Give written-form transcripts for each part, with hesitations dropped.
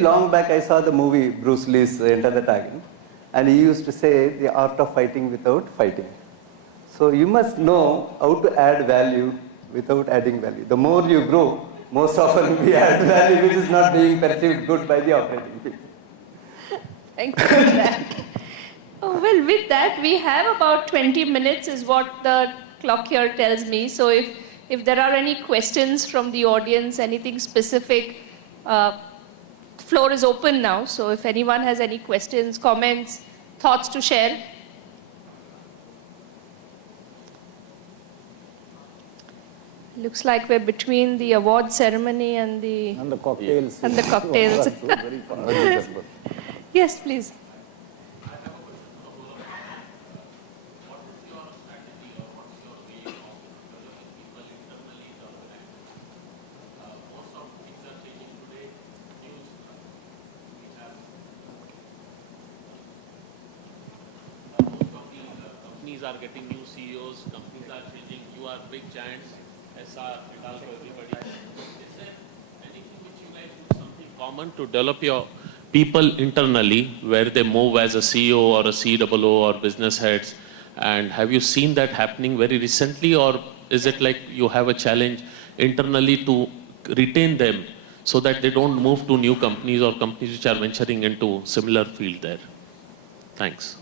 Long back, I saw the movie Bruce Lee's Enter the Dragon, and he used to say the art of fighting without fighting. So you must know how to add value without adding value. The more you grow, most often we add value which is not being perceived good by the operating people. Thank you for that. Oh, well, with that, we have about 20 minutes is what the clock here tells me. So if there are any questions from the audience, anything specific, floor is open now. So if anyone has any questions, comments, thoughts to share. Looks like we're between the award ceremony and the cocktails. And the cocktails. Yes, please. Companies are getting new CEOs, companies are changing, you are big giants, SR, Hidalgo, everybody. Is there anything which you guys do something common to develop your people internally where they move as a CEO or a COO or business heads? And have you seen that happening very recently, or is it like you have a challenge internally to retain them so that they don't move to new companies or companies which are venturing into similar field there? Thanks.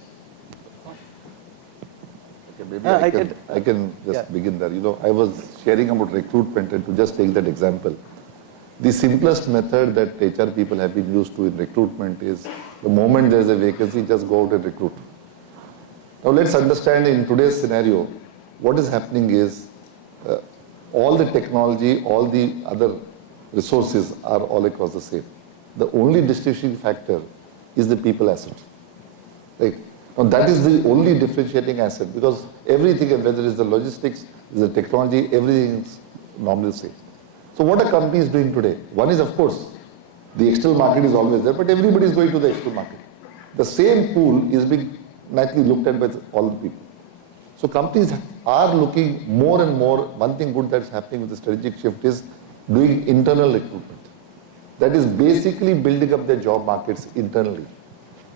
Maybe I can just begin there. You know, I was sharing about recruitment, and to just take that example, the simplest method that HR people have been used to in recruitment is the moment there is a vacancy, just go out and recruit. Now let's understand in today's scenario, what is happening is all the technology, all the other resources are all across the same. The only distinguishing factor is the people asset. Like, now that is the only differentiating asset, because everything, whether it's the logistics, the technology, everything is normally the same. So what a company is doing today? One is, of course, the external market is always there, but everybody is going to the external market. The same pool is being naturally looked at by all the people. So companies are looking more and more. One thing good that's happening with the strategic shift is doing internal recruitment. That is basically building up their job markets internally.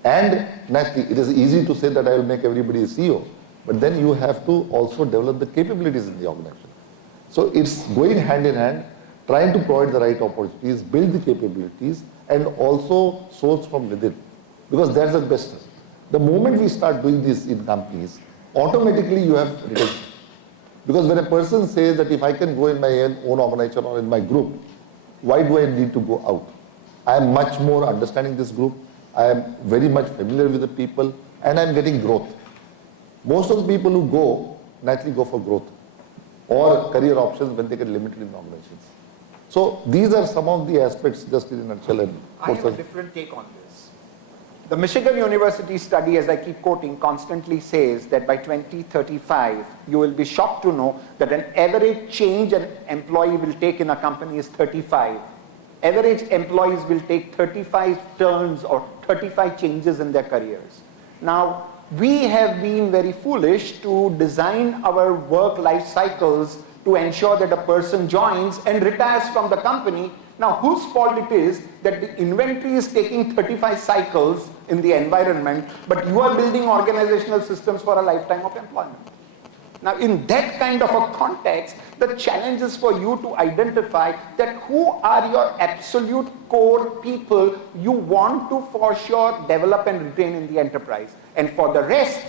And naturally, it is easy to say that I will make everybody a CEO, but then you have to also develop the capabilities in the organization. So it's going hand in hand, trying to provide the right opportunities, build the capabilities, and also source from within, because that's the best. The moment we start doing this in companies, automatically you have retention. Because when a person says that if I can go in my own organization or in my group, why do I need to go out? I am much more understanding this group. I am very much familiar with the people, and I am getting growth. Most of the people who go naturally go for growth or career options when they get limited in organizations. So these are some of the aspects, just in a nutshell. I have a different take on this. The Michigan University study, as I keep quoting, constantly says that by 2035, you will be shocked to know that an average change an employee will take in a company is 35. Average employees will take 35 turns or 35 changes in their careers. Now, we have been very foolish to design our work life cycles to ensure that a person joins and retires from the company. Now, whose fault it is that the inventory is taking 35 cycles in the environment, but you are building organizational systems for a lifetime of employment. Now, in that kind of a context, the challenge is for you to identify that who are your absolute core people you want to for sure develop and retain in the enterprise. And for the rest,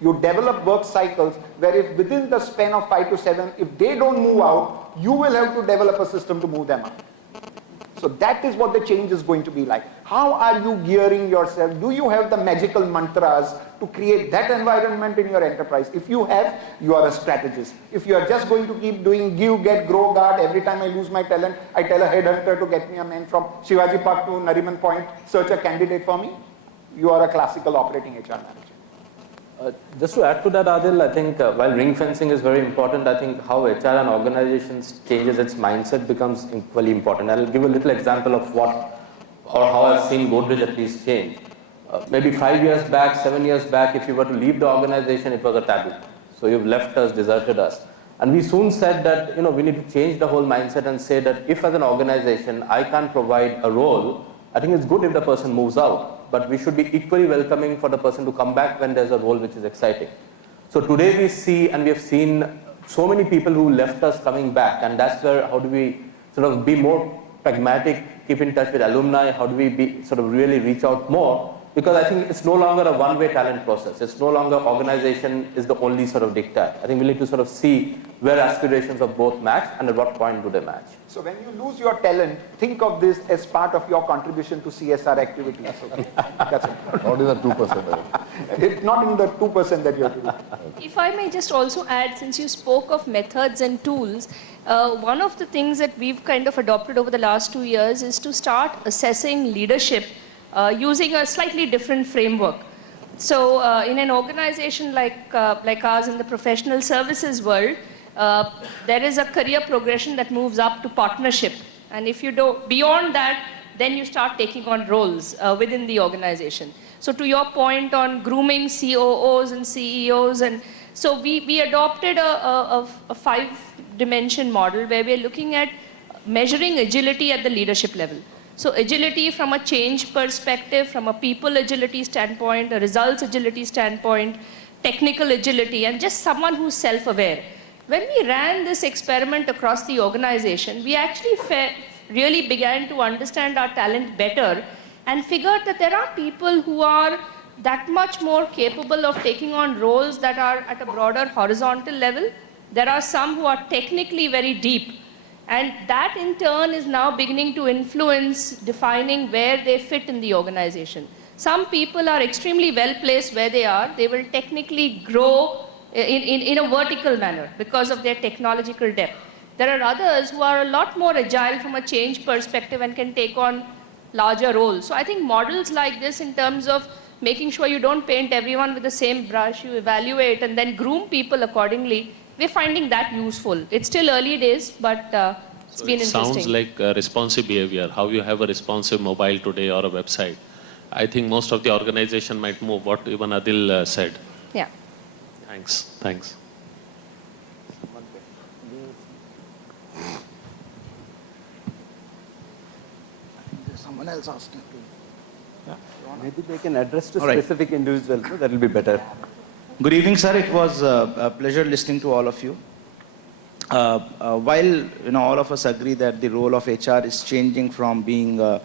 you develop work cycles where if within the span of 5 to 7, if they don't move out, you will have to develop a system to move them out. So that is what the change is going to be like. How are you gearing yourself? Do you have the magical mantras to create that environment in your enterprise? If you have, you are a strategist. If you are just going to keep doing give, get, grow, guard, every time I lose my talent, I tell a headhunter to get me a man from Shivaji Park to Nariman Point, search a candidate for me, you are a classical operating HR manager. Just to add to that, Adil, I think while ring fencing is very important, I think how HR and organizations changes its mindset becomes equally important. I'll give a little example of what or how I've seen Godrej at least change. Maybe 5 years back, 7 years back, if you were to leave the organization, it was a taboo. So you've left us, deserted us. And we soon said that, we need to change the whole mindset and say that if as an organization, I can't provide a role I think it's good if the person moves out, but we should be equally welcoming for the person to come back when there's a role which is exciting. So today we see, and we have seen so many people who left us coming back, and that's where how do we sort of be more pragmatic, keep in touch with alumni, how do we be sort of really reach out more? Because I think it's no longer a one-way talent process. It's no longer organization is the only sort of dictate. I think we need to sort of see where aspirations of both match and at what point do they match. So when you lose your talent, think of this as part of your contribution to CSR activities. Okay? That's it. Not in the 2%. It's not in the 2% that you have to do. If I may just also add, since you spoke of methods and tools, one of the things that we've kind of adopted over the last 2 years is to start assessing leadership using a slightly different framework. So in an organization like ours in the professional services world, there is a career progression that moves up to partnership. And if you do beyond that, then you start taking on roles within the organization. So to your point on grooming COOs and CEOs, and so we adopted a 5-dimension model where we're looking at measuring agility at the leadership level. So agility from a change perspective, from a people agility standpoint, a results agility standpoint, technical agility, and just someone who's self-aware. When we ran this experiment across the organization, we actually really began to understand our talent better and figured that there are people who are that much more capable of taking on roles that are at a broader horizontal level. There are some who are technically very deep. And that in turn is now beginning to influence defining where they fit in the organization. Some people are extremely well placed where they are. They will technically grow in a vertical manner because of their technological depth. There are others who are a lot more agile from a change perspective and can take on larger roles. So I think models like this in terms of making sure you don't paint everyone with the same brush, you evaluate and then groom people accordingly, we're finding that useful. It's still early days, but it's been interesting. Sounds like responsive behavior, how you have a responsive mobile today or a website. I think most of the organization might move what even Adil said. Yeah. Thanks. Someone else asked it too. Maybe they can address to All right. specific individuals. No? That will be better. Good evening, sir. It was a pleasure listening to all of you. While all of us agree that the role of HR is changing from being the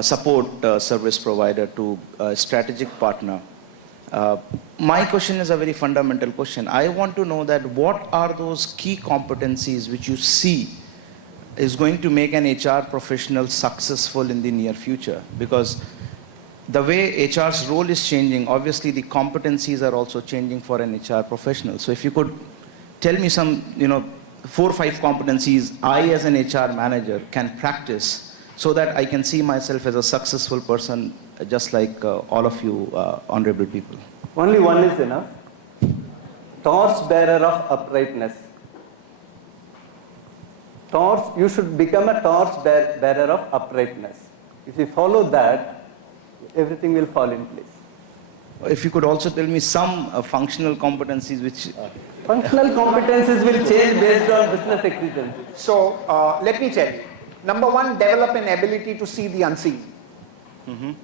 support service provider to a strategic partner, my question is a very fundamental question. I want to know that what are those key competencies which you see is going to make an HR professional successful in the near future? Because the way HR's role is changing, obviously the competencies are also changing for an HR professional. So if you could tell me some, 4 or 5 competencies I as an HR manager can practice so that I can see myself as a successful person, just like all of you honorable people. Only one is enough. Torch bearer of uprightness. You should become a torch bearer of uprightness. If you follow that, everything will fall in place. If you could also tell me some functional competencies which... Functional competencies will change based on business exigency. So let me tell you. Number 1, develop an ability to see the unseen.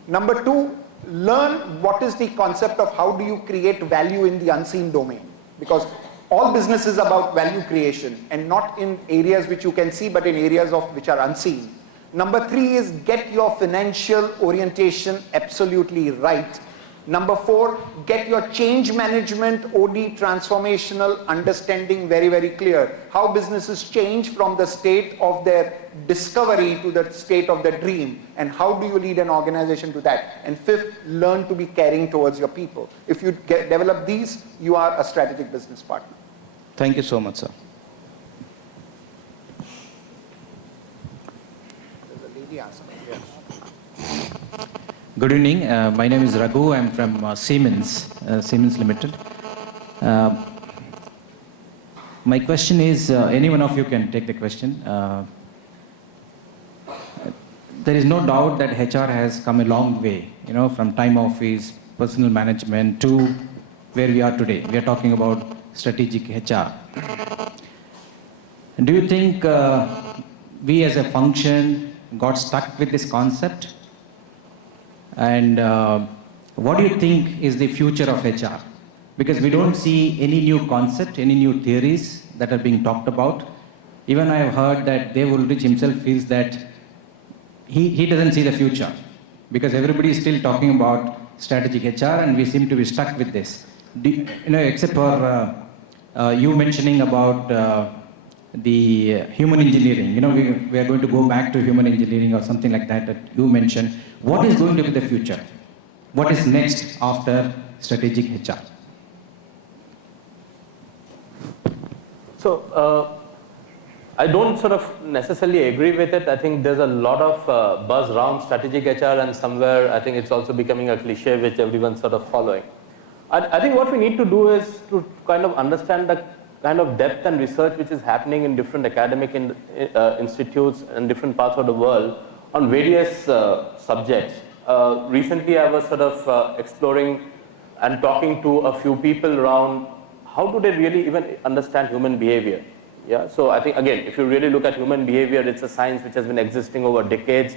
Number 2, learn what is the concept of how do you create value in the unseen domain. Because all business is about value creation and not in areas which you can see but in areas which are unseen. Number 3 is get your financial orientation absolutely right. Number 4, get your change management, OD, transformational understanding very, very clear. How businesses change from the state of their discovery to the state of their dream, and how do you lead an organization to that. And 5th, learn to be caring towards your people. If you develop these, you are a strategic business partner. Thank you so much, sir. There's a lady asking. Good evening. My name is Raghu. I'm from Siemens Limited. My question is, any one of you can take the question. There is no doubt that HR has come a long way, from time office, personal management to where we are today. We are talking about strategic HR. Do you think we as a function got stuck with this concept? And what do you think is the future of HR? Because we don't see any new concept, any new theories that are being talked about. Even I have heard that Dave Ulrich himself feels that he doesn't see the future because everybody is still talking about strategic HR and we seem to be stuck with this. Except for you mentioning about the human engineering. We are going to go back to human engineering or something like that you mentioned. What is going to be the future? What is next after strategic HR? So, I don't sort of necessarily agree with it. I think there's a lot of buzz around strategic HR, and somewhere I think it's also becoming a cliche which everyone's sort of following. I think what we need to do is to kind of understand the kind of depth and research which is happening in different academic institutes and different parts of the world on various subjects. Recently I was sort of exploring and talking to a few people around how do they really even understand human behavior. Yeah, so I think again, if you really look at human behavior, it's a science which has been existing over decades.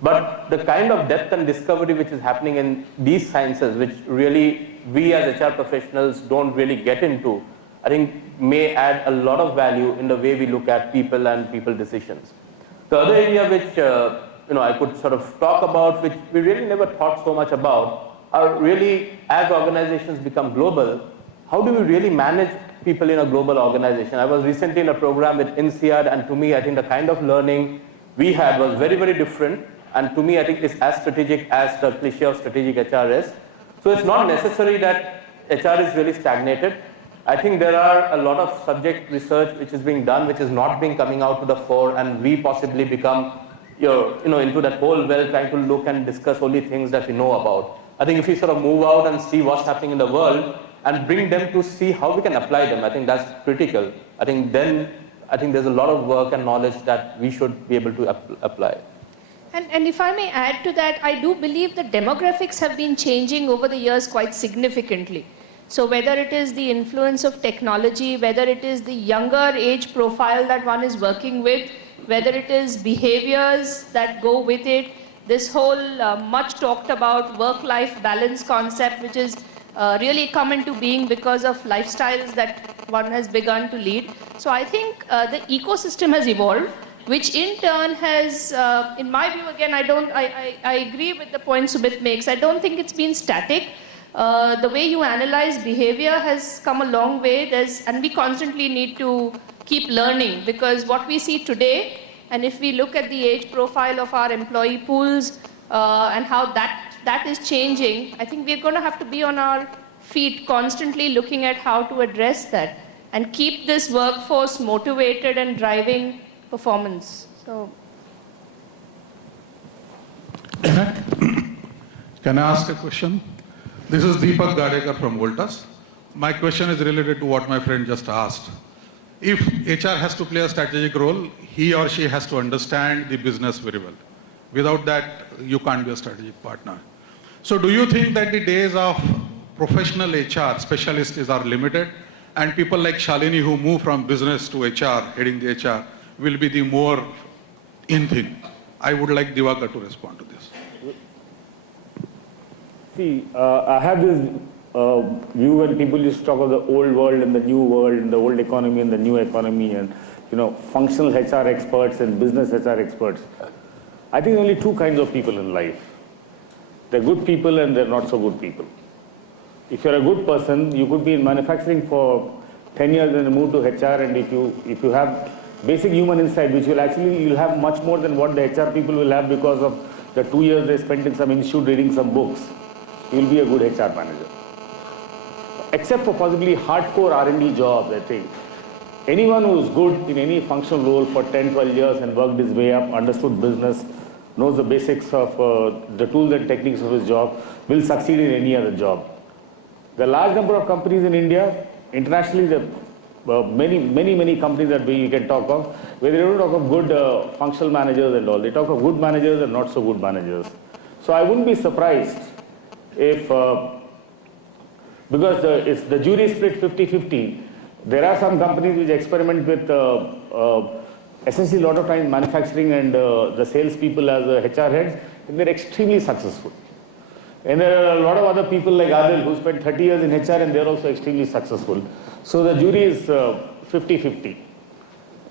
But the kind of depth and discovery which is happening in these sciences, which really we as HR professionals don't really get into, I think may add a lot of value in the way we look at people and people decisions. The other area which I could sort of talk about, which we really never thought so much about, are really as organizations become global, how do we really manage people in a global organization? I was recently in a program with INSEAD, and to me, I think the kind of learning we had was very, very different. And to me, I think it's as strategic as the cliche of strategic HR is. So it's not necessary that HR is really stagnated. I think there are a lot of subject research which is being done, which is not being coming out to the fore, and we possibly become into that whole well trying to look and discuss only things that we know about. I think if we sort of move out and see what's happening in the world and bring them to see how we can apply them, I think that's critical. I think there's a lot of work and knowledge that we should be able to apply. And if I may add to that, I do believe the demographics have been changing over the years quite significantly. So whether it is the influence of technology, whether it is the younger age profile that one is working with, whether it is behaviors that go with it, this whole much talked about work-life balance concept, which is really come into being because of lifestyles that one has begun to lead. So I think the ecosystem has evolved, which in turn has, in my view, again, I agree with the point Subit makes. I don't think it's been static. The way you analyze behavior has come a long way, and we constantly need to keep learning, because what we see today, and if we look at the age profile of our employee pools and how that is changing, I think we're going to have to be on our feet constantly looking at how to address that and keep this workforce motivated and driving performance. So, can I ask a question? This is Deepak Gadekar from Voltas. My question is related to what my friend just asked. If HR has to play a strategic role, he or she has to understand the business very well. Without that, you can't be a strategic partner. So do you think that the days of professional HR specialists are limited, and people like Shalini who move from business to HR, heading the HR, will be the more in thing? I would like Diwakar to respond to this. See, I have this view when people used to talk of the old world and the new world, and the old economy and the new economy, and functional HR experts and business HR experts. I think only two kinds of people in life. They're good people and they're not so good people. If you're a good person, you could be in manufacturing for 10 years and move to HR, and if you have basic human insight, which you'll have much more than what the HR people will have because of the 2 years they spent in some institute reading some books, you'll be a good HR manager. Except for possibly hardcore R&D jobs, I think. Anyone who's good in any functional role for 10, 12 years and worked his way up, understood business, knows the basics of the tools and techniques of his job, will succeed in any other job. The large number of companies in India, internationally, many companies that we can talk of, where they don't talk of good functional managers and all. They talk of good managers and not so good managers. So I wouldn't be surprised if, because the jury is split 50-50, there are some companies which experiment with essentially a lot of times manufacturing and the salespeople as HR heads, they're extremely successful. And there are a lot of other people like Adil who spent 30 years in HR and they're also extremely successful. So the jury is 50-50.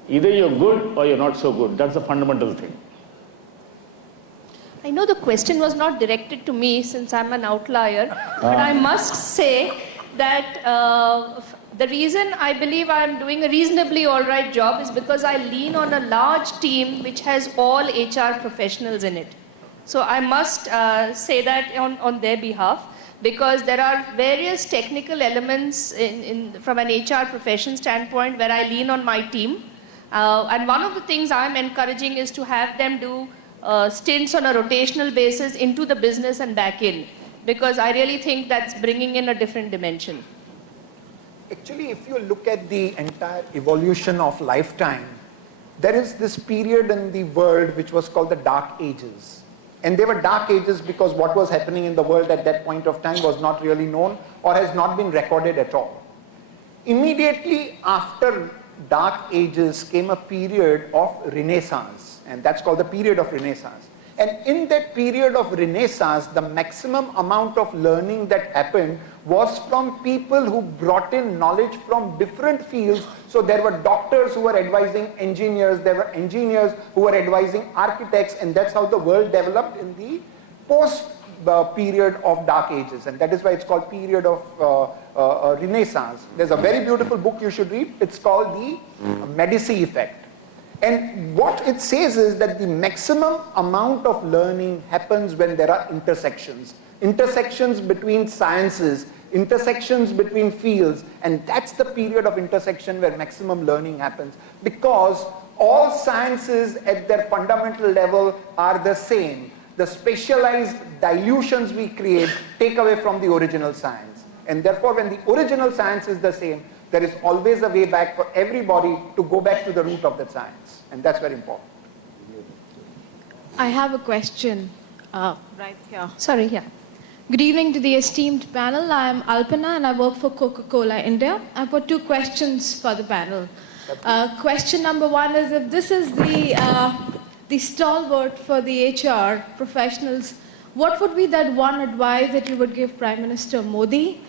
Either you're good or you're not so good. That's the fundamental thing. I know the question was not directed to me since I'm an outlier, but I must say that the reason I believe I'm doing a reasonably all right job is because I lean on a large team which has all HR professionals in it. So I must say that on their behalf, because there are various technical elements from an HR profession standpoint where I lean on my team. And one of the things I'm encouraging is to have them do stints on a rotational basis into the business and back in, because I really think that's bringing in a different dimension. Actually, if you look at the entire evolution of lifetime, there is this period in the world which was called the Dark Ages. And they were dark ages because what was happening in the world at that point of time was not really known or has not been recorded at all. Immediately after Dark Ages came a period of Renaissance, and that's called the period of Renaissance. And in that period of Renaissance, the maximum amount of learning that happened was from people who brought in knowledge from different fields. So there were doctors who were advising engineers, there were engineers who were advising architects, and that's how the world developed in the post period of Dark Ages. And that is why it's called period of Renaissance. There's a very beautiful book you should read. It's called the Medici Effect. And what it says is that the maximum amount of learning happens when there are intersections. Intersections between sciences, intersections between fields, and that's the period of intersection where maximum learning happens, because all sciences at their fundamental level are the same. The specialized dilutions we create take away from the original science. And therefore, when the original science is the same, there is always a way back for everybody to go back to the root of that science. And that's very important. I have a question right here. Sorry, yeah. Good evening to the esteemed panel. I am Alpana and I work for Coca-Cola India. I've got two questions for the panel. Question number one is, if this is the stalwart for the HR professionals, what would be that one advice that you would give Prime Minister Modi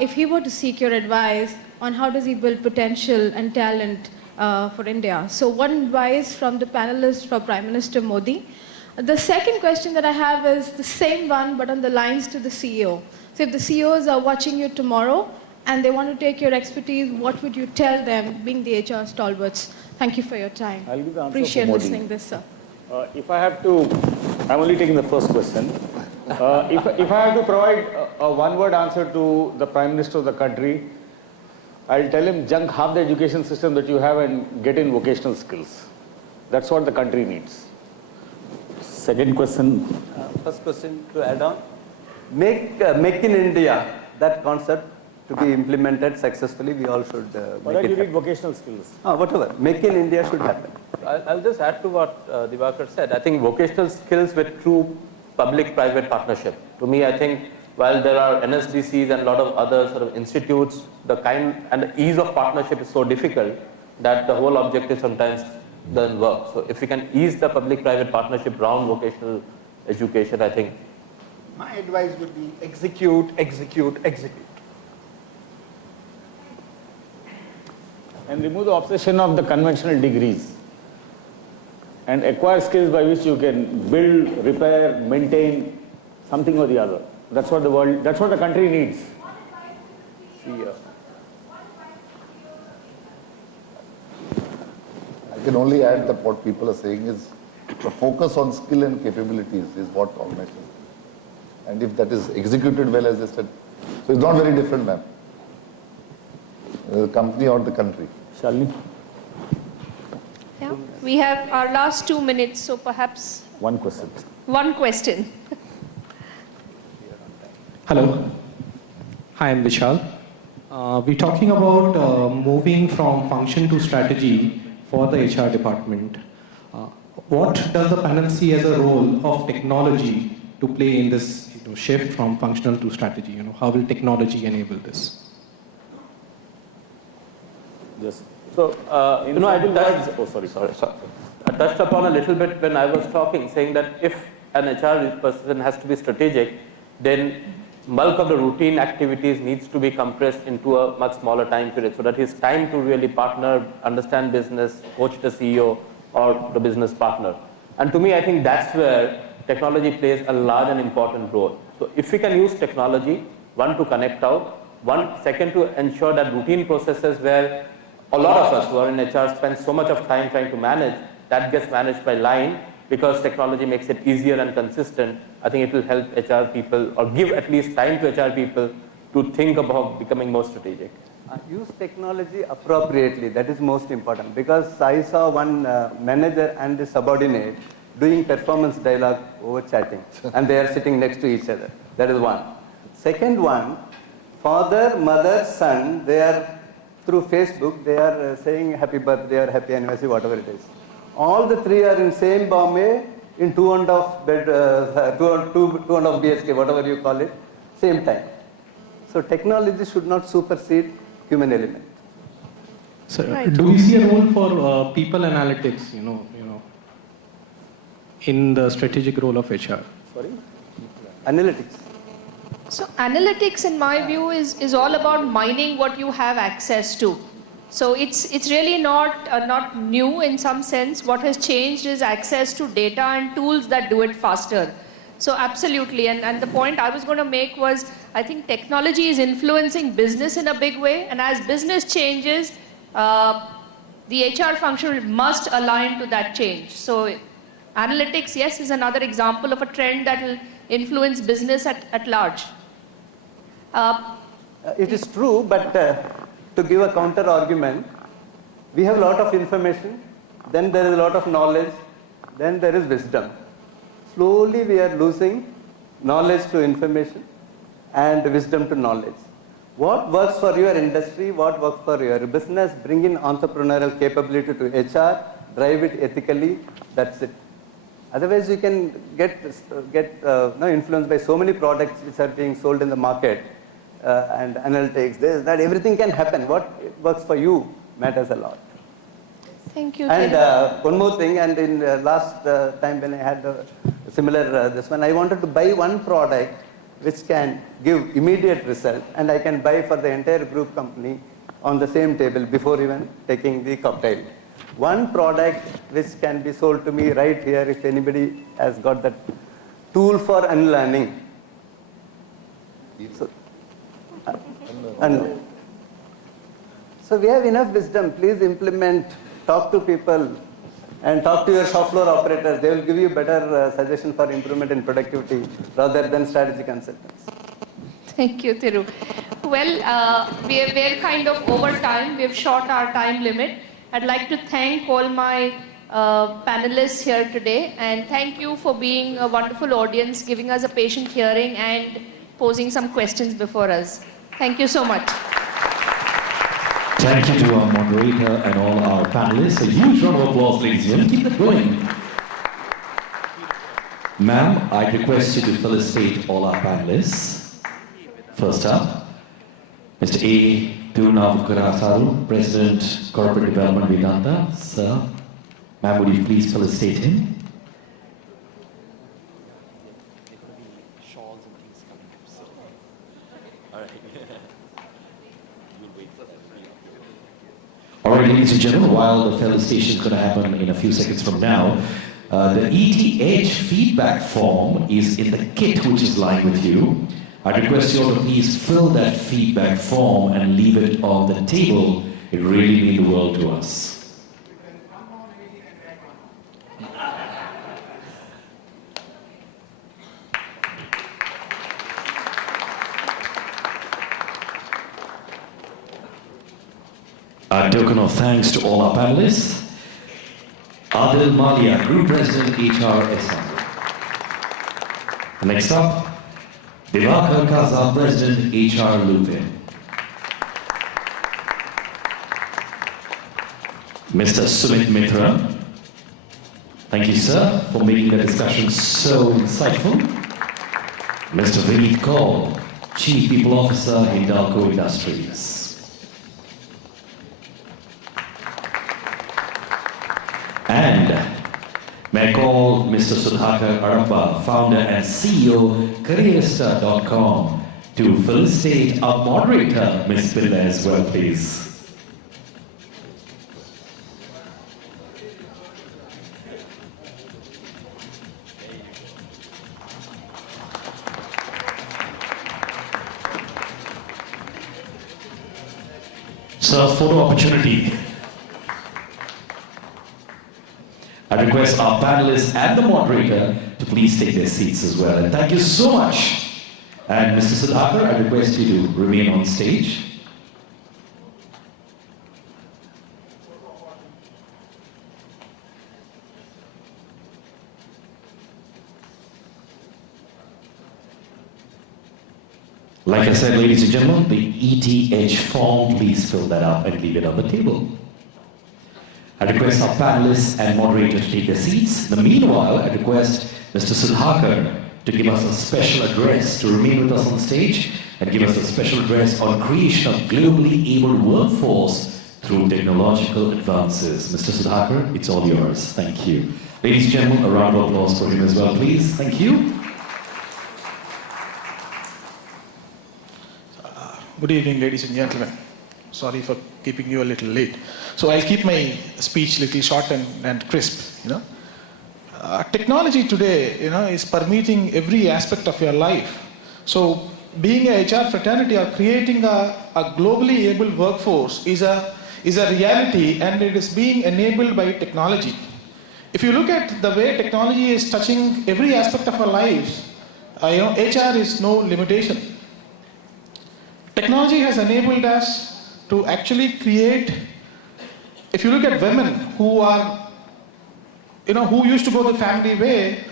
if he were to seek your advice on how does he build potential and talent for India? So one advice from the panelists for Prime Minister Modi. The second question that I have is the same one, but on the lines to the CEO. So if the CEOs are watching you tomorrow and they want to take your expertise, what would you tell them, being the HR stalwarts? Thank you for your time. I'll give the answer Appreciate for Modi. listening this, sir. If I have to, I'm only taking the first question. If I have to provide a one-word answer to the Prime Minister of the country, I'll tell him junk half the education system that you have and get in vocational skills. That's what the country needs. Second question. First question to add on. Make in India, that concept to be implemented successfully, we all should Why make don't it you read happen. vocational skills? Whatever. Make in India should happen. I'll just add to what Divakar said. I think vocational skills with true public-private partnership. To me, I think while there are NSDCs and a lot of other sort of institutes, the kind and the ease of partnership is so difficult that the whole objective sometimes doesn't work. So if we can ease the public-private partnership around vocational education, I think. My advice would be execute, execute, execute. And remove the obsession of the conventional degrees and acquire skills by which you can build, repair, maintain something or the other. That's what the world, that's what the country needs. I can only add that what people are saying is the focus on skill and capabilities is what organizations do. And if that is executed well, as I said, so it's not very different, ma'am. The company or the country. Shalini? Yeah. We have our last 2 minutes, so perhaps One question. one question. Hello. Hi, I'm Vishal. We're talking about moving from function to strategy for the HR department. What does the panel see as a role of technology to play in this shift from functional to strategy? How will technology enable this? Just So, In you know, I simple touched, words- oh, sorry. I touched upon a little bit when I was talking, saying that if an HR person has to be strategic, then bulk of the routine activities needs to be compressed into a much smaller time period, so that his time to really partner, understand business, coach the CEO or the business partner. And to me, I think that's where technology plays a large and important role. So if we can use technology, one, to connect out, second, to ensure that routine processes where a lot of us who are in HR spend so much of time trying to manage, that gets managed by line, because technology makes it easier and consistent. I think it will help HR people, or give at least time to HR people to think about becoming more strategic. Use technology appropriately, that is most important, because I saw one manager and the subordinate doing performance dialogue over chatting, and they are sitting next to each other. That is one. Second one, father, mother, son, they are through Facebook, they are saying happy birthday or happy anniversary, whatever it is. All the three are in same Bombay, in 2.5 bed, 2.5 BHK, whatever you call it, same time. So technology should not supersede human element. So, Right. do we see a role for people analytics, in the strategic role of HR? Analytics. So analytics, in my view, is all about mining what you have access to. So it's really not new in some sense. What has changed is access to data and tools that do it faster. So absolutely, and the point I was going to make was, I think technology is influencing business in a big way, and as business changes, the HR function must align to that change. So analytics, yes, is another example of a trend that will influence business at large. It is true, but to give a counter argument, we have a lot of information, then there is a lot of knowledge, then there is wisdom. Slowly we are losing knowledge to information and wisdom to knowledge. What works for your industry, what works for your business, bring in entrepreneurial capability to HR, drive it ethically, that's it. Otherwise you can get influenced by so many products which are being sold in the market, and analytics, this, that, everything can happen. What works for you matters a lot. Thank you. And one more thing, and in last time when I had similar this one, I wanted to buy one product which can give immediate result, and I can buy for the entire group company on the same table before even taking the cocktail. One product which can be sold to me right here if anybody has got that tool for unlearning. So we have enough wisdom. Please implement, talk to people, and talk to your shop floor operators. They will give you better suggestion for improvement in productivity rather than strategy consultants. Thank you, Thiru. Well, we're kind of over time. We've shot our time limit. I'd like to thank all my panelists here today, and thank you for being a wonderful audience, giving us a patient hearing and posing some questions before us. Thank you so much. Thank you to our moderator and all our panelists. A huge round of applause, ladies and gentlemen. Keep it going. Ma'am, I request you to felicitate all our panelists. First up, Mr. A. Tirunavukarasaru, President, Corporate Development, Vedanta. Sir, ma'am, would you please felicitate him? All right, ladies and gentlemen, while the felicitation is going to happen in a few seconds from now, the ETH feedback form is in the kit which is lying with you. I request you all to please fill that feedback form and leave it on the table. It really means the world to us. A token of thanks to all our panelists. Adil Malia, Group President, HRSM. Next up, Divakar Kaza, President, HR Lupin. Mr. Sumit Mitra. Thank you, sir, for making the discussion so insightful. Mr. Vineet Kaul, Chief People Officer, Hindalco Industries. May I call Mr. Sudhakar Arappa, founder and CEO, Careerista.com, to felicitate our moderator, Ms. Pilla, as well, please. So, photo opportunity. I request our panelists and the moderator to please take their seats as well. And thank you so much. And Mr. Sudhakar, I request you to remain on stage. Like I said, ladies and gentlemen, the ETH form, please fill that up and leave it on the table. I request our panelists and moderator to take their seats. In the meanwhile, I request Mr. Sudhakar to give us a special address, to remain with us on stage and give us a special address on creation of globally able workforce through technological advances. Mr. Sudhakar, it's all yours. Thank you. Ladies and gentlemen, a round of applause for him as well, please. Thank you. Good evening, ladies and gentlemen. Sorry for keeping you a little late. So I'll keep my speech a little short and crisp. Technology today, is permeating every aspect of your life. So being a HR fraternity or creating a globally able workforce is a reality, and it is being enabled by technology. If you look at the way technology is touching every aspect of our lives, HR is no limitation. Technology has enabled us to actually create, if you look at women who are, who used to go the family way,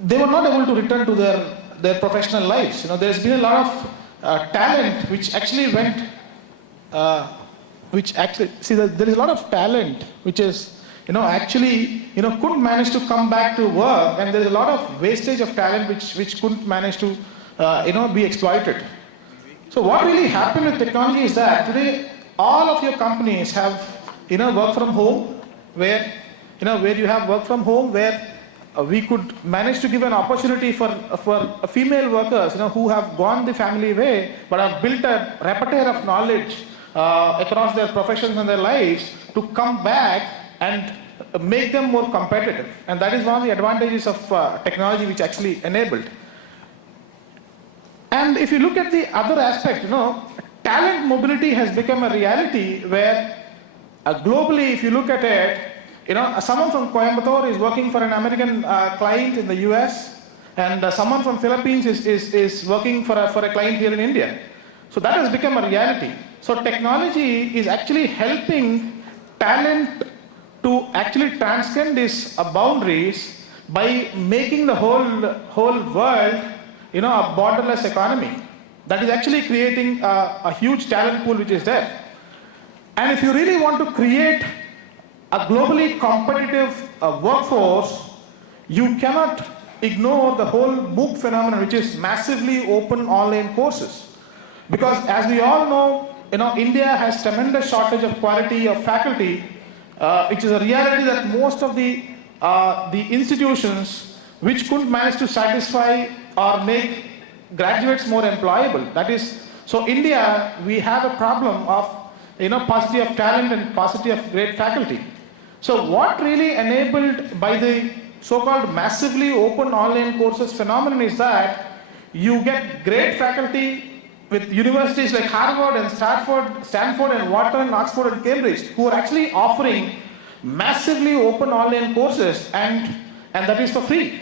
they were not able to return to their professional lives. There's been a lot of talent which actually went, there is a lot of talent which is, couldn't manage to come back to work, and there's a lot of wastage of talent which couldn't manage to be exploited. So what really happened with technology is that today all of your companies have work from home, where you have work from home, where we could manage to give an opportunity for female workers who have gone the family way but have built a repertoire of knowledge across their professions and their lives to come back and make them more competitive. And that is one of the advantages of technology which actually enabled. And if you look at the other aspect, talent mobility has become a reality where globally, if you look at it, someone from Coimbatore is working for an American client in the US, and someone from Philippines is working for a client here in India. So that has become a reality. So technology is actually helping talent to actually transcend these boundaries by making the whole world a borderless economy. That is actually creating a huge talent pool which is there. And if you really want to create a globally competitive workforce, you cannot ignore the whole MOOC phenomenon, which is massively open online courses. Because as we all know, India has tremendous shortage of quality of faculty, which is a reality that most of the institutions which couldn't manage to satisfy or make graduates more employable. That is, so India, we have a problem of paucity of talent and paucity of great faculty. So what really enabled by the so-called massively open online courses phenomenon is that you get great faculty with universities like Harvard and Stanford and Wharton, Oxford and Cambridge, who are actually offering massively open online courses, and that is for free.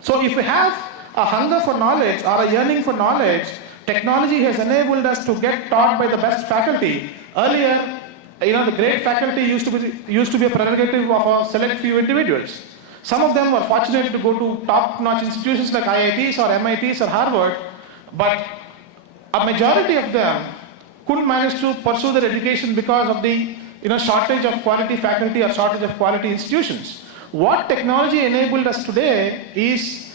So if we have a hunger for knowledge or a yearning for knowledge, technology has enabled us to get taught by the best faculty. Earlier, the great faculty used to be a prerogative of a select few individuals. Some of them were fortunate to go to top-notch institutions like IITs or MITs or Harvard, but a majority of them couldn't manage to pursue their education because of the shortage of quality faculty or shortage of quality institutions. What technology enabled us today is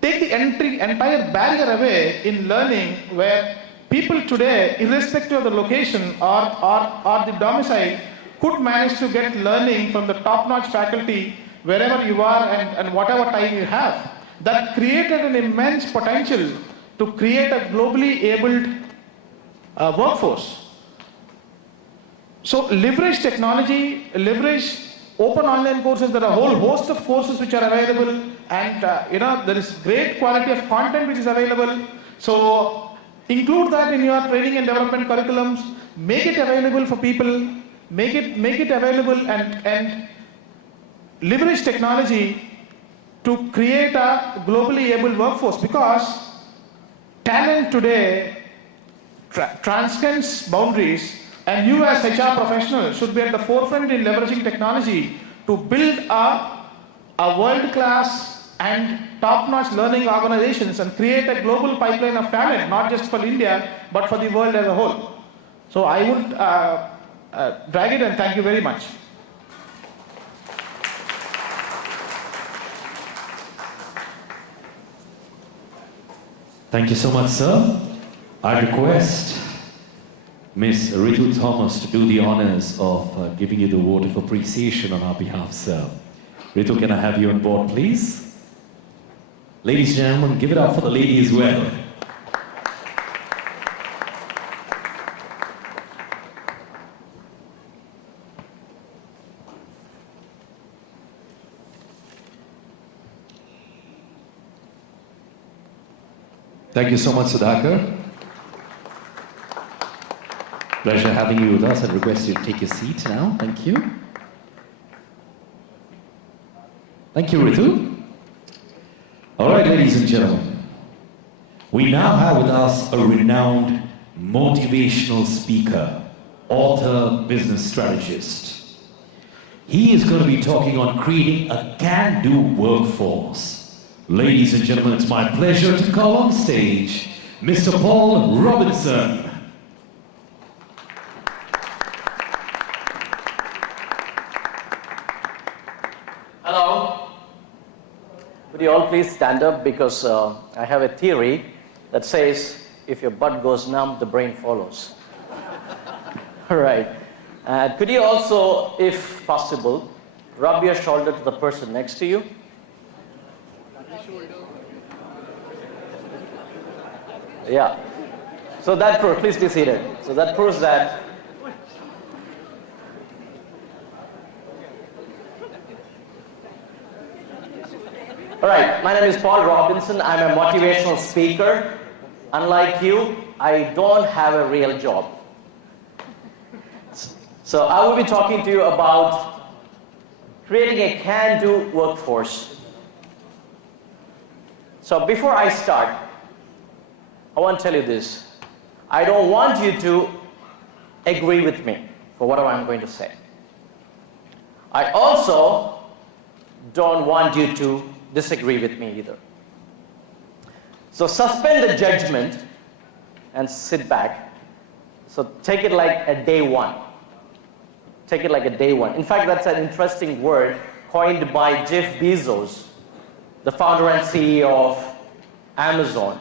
take the entire barrier away in learning, where people today, irrespective of the location or the domicile, could manage to get learning from the top-notch faculty wherever you are and whatever time you have, that created an immense potential to create a globally abled workforce. So leverage technology, leverage open online courses. There are a whole host of courses which are available, and there is great quality of content which is available. So include that in your training and development curriculums. Make it available for people. Make it available and leverage technology to create a globally able workforce, because talent today transcends boundaries, and you as HR professionals should be at the forefront in leveraging technology to build a world-class and top-notch learning organizations and create a global pipeline of talent, not just for India, but for the world as a whole. So I would drag it, and thank you very much. Thank you so much, sir. I request Ms. Ritu Thomas to do the honors of giving you the vote of appreciation on our behalf, sir. Ritu, can I have you on board, please? Ladies and gentlemen, give it up for the lady as well. Thank you so much, Sudhakar. Pleasure having you with us. I request you to take your seat now. Thank you. Thank you, Ritu. All right, ladies and gentlemen. We now have with us a renowned motivational speaker, author, business strategist. He is going to be talking on creating a can-do workforce. Ladies and gentlemen, it's my pleasure to call on stage Mr. Paul Robinson. Hello. Would you all please stand up, because I have a theory that says if your butt goes numb, the brain follows. All right. Could you also, if possible, rub your shoulder to the person next to you? Yeah. So that proves, please be seated. So that proves that all right, my name is Paul Robinson. I'm a motivational speaker. Unlike you, I don't have a real job. So I will be talking to you about creating a can-do workforce. So before I start, I want to tell you this. I don't want you to agree with me for whatever I'm going to say. I also don't want you to disagree with me either. So suspend the judgment and sit back. So take it like a day one. Take it like a day one. In fact, that's an interesting word coined by Jeff Bezos, the founder and CEO of Amazon.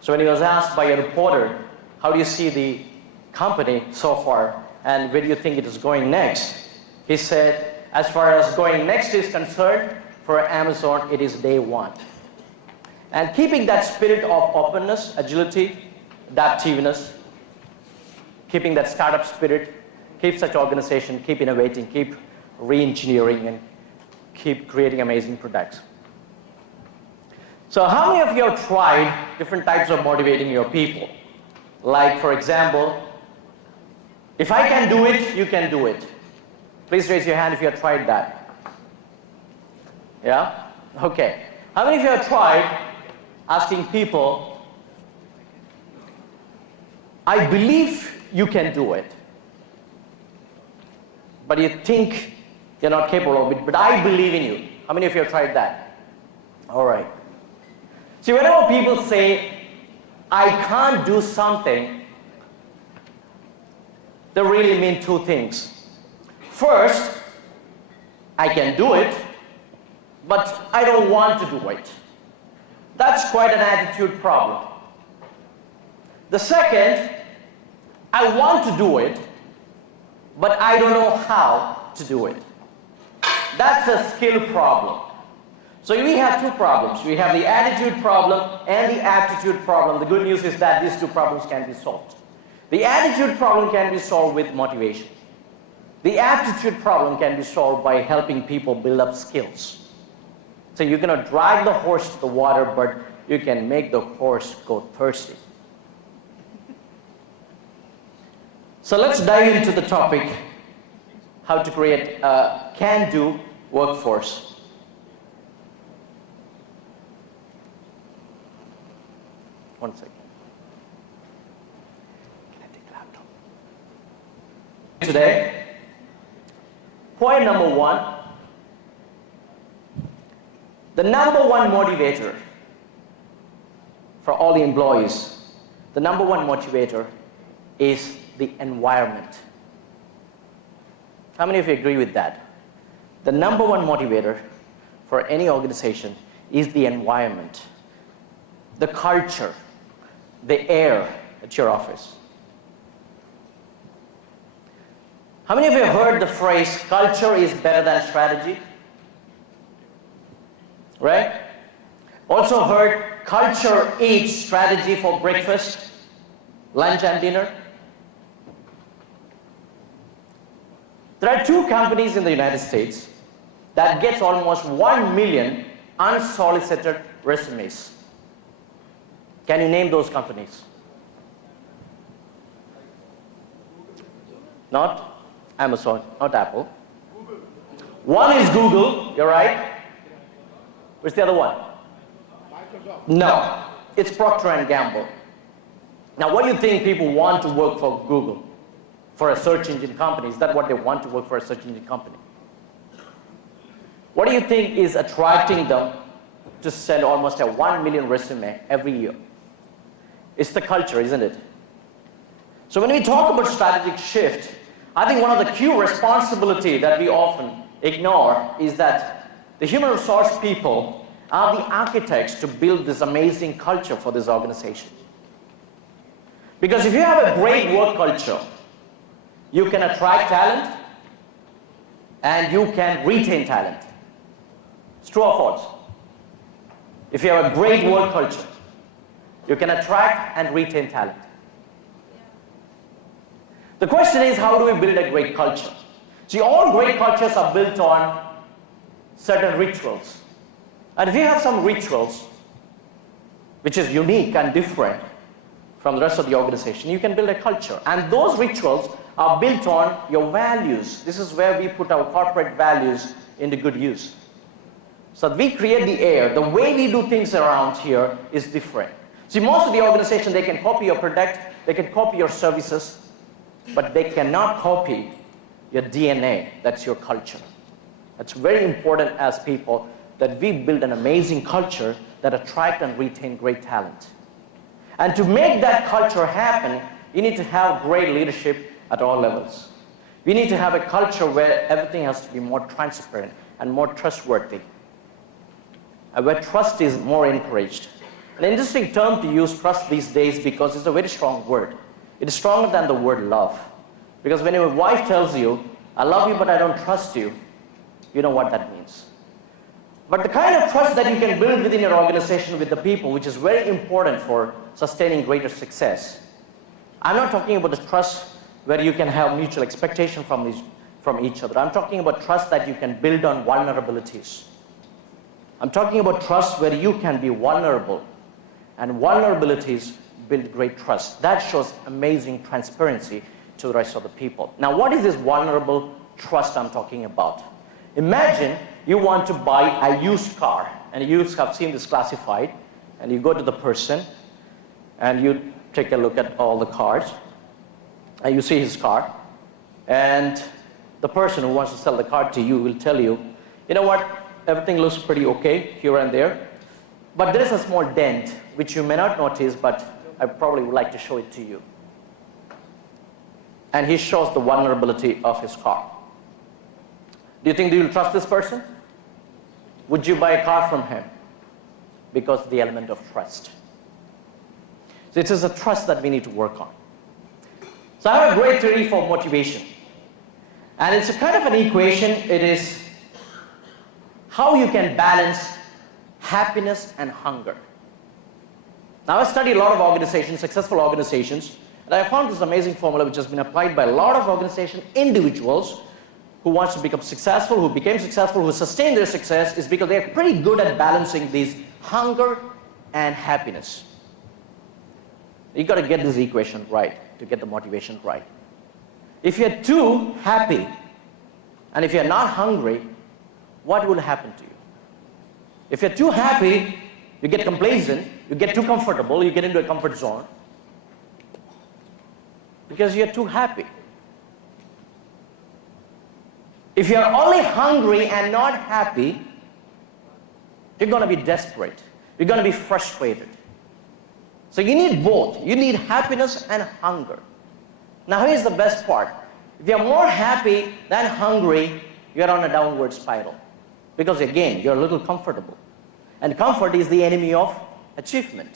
So when he was asked by a reporter, how do you see the company so far, and where do you think it is going next? He said, as far as going next is concerned, for Amazon, it is day one. And keeping that spirit of openness, agility, adaptiveness, keeping that startup spirit, keep such organization, keep innovating, keep re-engineering, and keep creating amazing products. So how many of you have tried different types of motivating your people? Like, for example, if I can do it, you can do it. Please raise your hand if you have tried that. Yeah? Okay. How many of you have tried asking people, I believe you can do it, but you think you're not capable of it, but I believe in you. How many of you have tried that? All right. See, whenever people say, I can't do something, they really mean two things. First, I can do it, but I don't want to do it. That's quite an attitude problem. The second, I want to do it, but I don't know how to do it. That's a skill problem. So we have two problems. We have the attitude problem and the aptitude problem. The good news is that these two problems can be solved. The attitude problem can be solved with motivation. The aptitude problem can be solved by helping people build up skills. So you cannot drag the horse to the water, but you can make the horse go thirsty. So let's dive into the topic, how to create a can-do workforce. One second. Can I take the laptop? Today, point number one, the number one motivator for all the employees, the number one motivator is the environment. How many of you agree with that? The number one motivator for any organization is the environment, the culture, the air at your office. How many of you heard the phrase, culture is better than strategy? Right? Also heard, culture eats strategy for breakfast, lunch and dinner? There are two companies in the United States that gets almost 1 million unsolicited resumes. Can you name those companies? Not Amazon, not Apple. One is Google, you're right. What's the other one? No, it's Procter & Gamble. Now, what do you think people want to work for Google? For a search engine company? Is that what they want to work for a search engine company? What do you think is attracting them to send almost a 1 million resume every year? It's the culture, isn't it? So when we talk about strategic shift, I think one of the key responsibility that we often ignore is that the human resource people are the architects to build this amazing culture for this organization. Because if you have a great work culture, you can attract talent and you can retain talent. It's true or false? If you have a great work culture, you can attract and retain talent. The question is, how do we build a great culture? See, all great cultures are built on certain rituals. And if you have some rituals, which is unique and different from the rest of the organization, you can build a culture. And those rituals are built on your values. This is where we put our corporate values into good use. So we create the air. The way we do things around here is different. See, most of the organization, they can copy your product, they can copy your services, but they cannot copy your DNA. That's your culture. It's very important as people that we build an amazing culture that attract and retain great talent. And to make that culture happen, you need to have great leadership at all levels. We need to have a culture where everything has to be more transparent and more trustworthy, and where trust is more encouraged. An interesting term to use, trust, these days, because it's a very strong word. It is stronger than the word love. Because when your wife tells you, I love you but I don't trust you, you know what that means. But the kind of trust that you can build within your organization with the people, which is very important for sustaining greater success. I'm not talking about the trust where you can have mutual expectation from each other. I'm talking about trust that you can build on vulnerabilities. I'm talking about trust where you can be vulnerable, and vulnerabilities build great trust. That shows amazing transparency to the rest of the people. Now, what is this vulnerable trust I'm talking about? Imagine you want to buy a used car, and you have seen this classified, and you go to the person, and you take a look at all the cars, and you see his car, and the person who wants to sell the car to you will tell you, you know what, everything looks pretty okay here and there, but there is a small dent which you may not notice, but I probably would like to show it to you. And he shows the vulnerability of his car. Do you think you will trust this person? Would you buy a car from him? Because of the element of trust. So it is a trust that we need to work on. So I have a great theory for motivation. And it's a kind of an equation. It is how you can balance happiness and hunger. Now, I've studied a lot of organizations, successful organizations, and I found this amazing formula which has been applied by a lot of organization individuals who wants to become successful, who became successful, who sustain their success, is because they're pretty good at balancing these hunger and happiness. You got to get this equation right to get the motivation right. If you're too happy and if you're not hungry, what will happen to you? If you're too happy, you get complacent, you get too comfortable, you get into a comfort zone because you're too happy. If you're only hungry and not happy, you're going to be desperate. You're going to be frustrated. So you need both. You need happiness and hunger. Now here's the best part. If you're more happy than hungry, you're on a downward spiral. Because again, you're a little comfortable. And comfort is the enemy of achievement.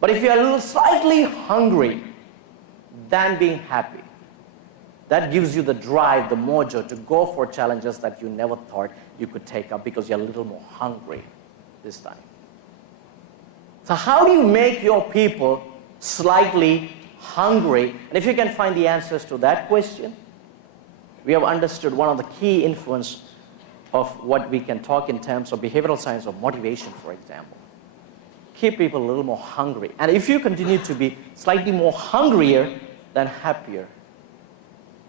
But if you're a little slightly hungry than being happy, that gives you the drive, the mojo to go for challenges that you never thought you could take up because you're a little more hungry this time. So how do you make your people slightly hungry? And if you can find the answers to that question, we have understood one of the key influence of what we can talk in terms of behavioral science or motivation, for example. Keep people a little more hungry. And if you continue to be slightly more hungrier than happier,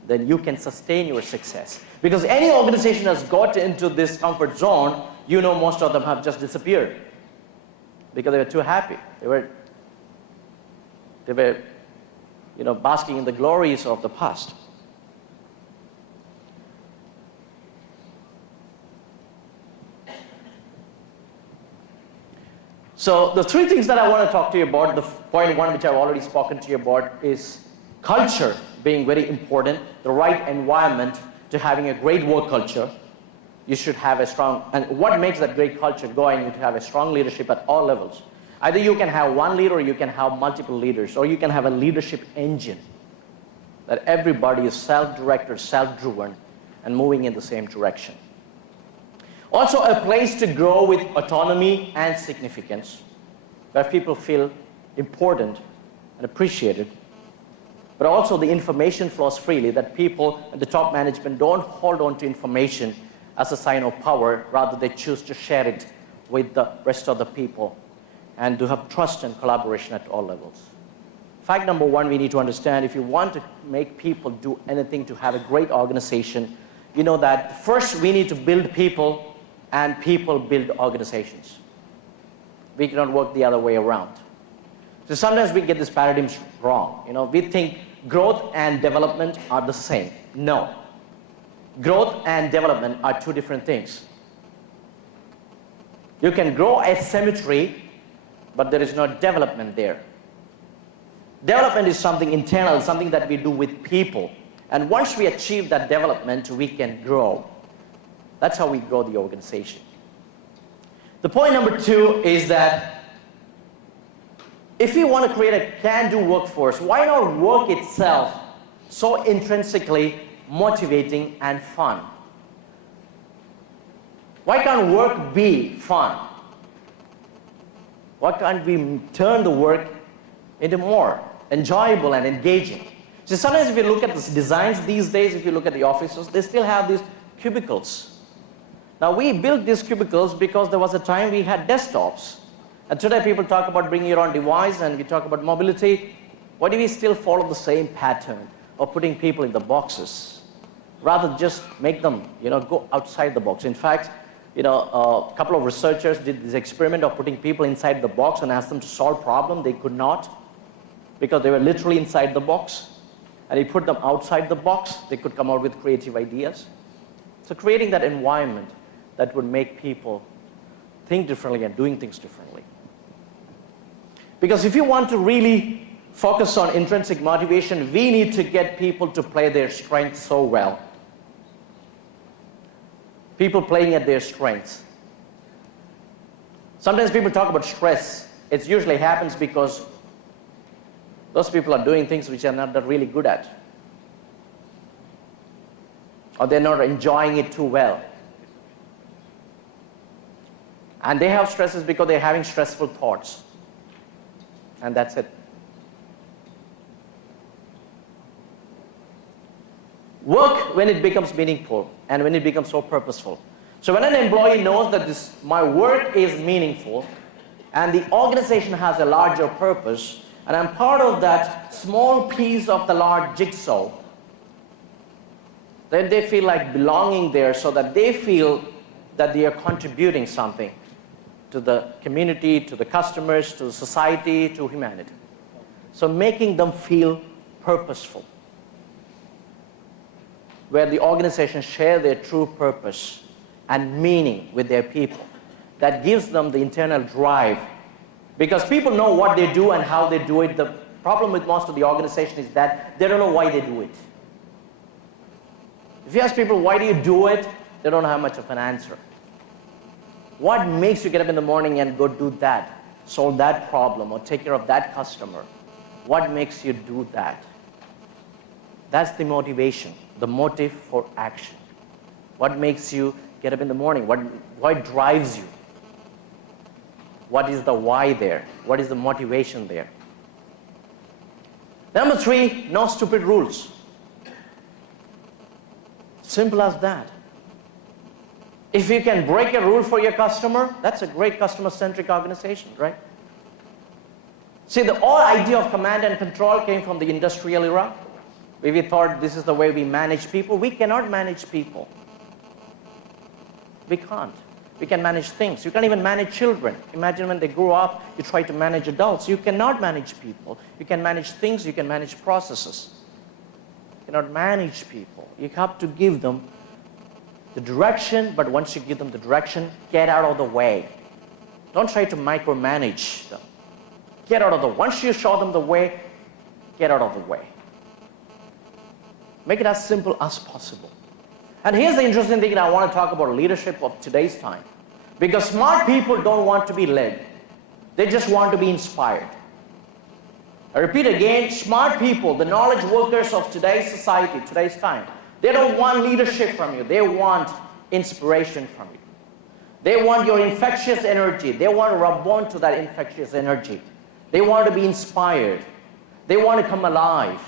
then you can sustain your success. Because any organization has got into this comfort zone, you know most of them have just disappeared. Because they were too happy. They were basking in the glories of the past. So the three things that I want to talk to you about, the point one which I've already spoken to you about is culture being very important, the right environment to having a great work culture. You should have a strong, and what makes that great culture going is to have a strong leadership at all levels. Either you can have one leader or you can have multiple leaders, or you can have a leadership engine that everybody is self-directed, self-driven, and moving in the same direction. Also a place to grow with autonomy and significance, where people feel important and appreciated, but also the information flows freely, that people at the top management don't hold on to information as a sign of power, rather they choose to share it with the rest of the people, and to have trust and collaboration at all levels. Fact number one, we need to understand, if you want to make people do anything to have a great organization, you know that first we need to build people and people build organizations. We cannot work the other way around. So sometimes we get these paradigms wrong. We think growth and development are the same. No. Growth and development are two different things. You can grow a cemetery, but there is no development there. Development is something internal, something that we do with people. And once we achieve that development, we can grow. That's how we grow the organization. The point number two is that if we want to create a can-do workforce, why not work itself so intrinsically motivating and fun? Why can't work be fun? Why can't we turn the work into more enjoyable and engaging? So sometimes if you look at the designs these days, if you look at the offices, they still have these cubicles. Now we built these cubicles because there was a time we had desktops. And today people talk about bringing your own device and we talk about mobility. Why do we still follow the same pattern of putting people in the boxes? Rather just make them, go outside the box. In fact, a couple of researchers did this experiment of putting people inside the box and asked them to solve problem. They could not, because they were literally inside the box. And you put them outside the box, they could come out with creative ideas. So creating that environment that would make people think differently and doing things differently. Because if you want to really focus on intrinsic motivation, we need to get people to play their strengths so well. People playing at their strengths. Sometimes people talk about stress. It usually happens because those people are doing things which are not really good at. or they're not enjoying it too well. And they have stresses because they're having stressful thoughts. And that's it. Work when it becomes meaningful and when it becomes so purposeful. So when an employee knows that my work is meaningful and the organization has a larger purpose and I'm part of that small piece of the large jigsaw, then they feel like belonging there, so that they feel that they are contributing something to the community, to the customers, to the society, to humanity. So making them feel purposeful, where the organization share their true purpose and meaning with their people. That gives them the internal drive. Because people know what they do and how they do it. The problem with most of the organization is that they don't know why they do it. If you ask people, why do you do it? They don't have much of an answer. What makes you get up in the morning and go do that? Solve that problem or take care of that customer? What makes you do that? That's the motivation, the motive for action. What makes you get up in the morning? What drives you? What is the why there? What is the motivation there? Number 3, no stupid rules. Simple as that. If you can break a rule for your customer, that's a great customer-centric organization, right? See, the whole idea of command and control came from the industrial era, where we thought this is the way we manage people. We cannot manage people. We can't. We can manage things. You can't even manage children. Imagine when they grow up, you try to manage adults. You cannot manage people. You can manage things, you can manage processes. You cannot manage people. You have to give them the direction, but once you give them the direction, get out of the way. Don't try to micromanage them. Get out of the way. Once you show them the way, get out of the way. Make it as simple as possible. And here's the interesting thing that I want to talk about leadership of today's time. Because smart people don't want to be led. They just want to be inspired. I repeat again, smart people, the knowledge workers of today's society, today's time, they don't want leadership from you. They want inspiration from you. They want your infectious energy. They want to rub on to that infectious energy. They want to be inspired. They want to come alive.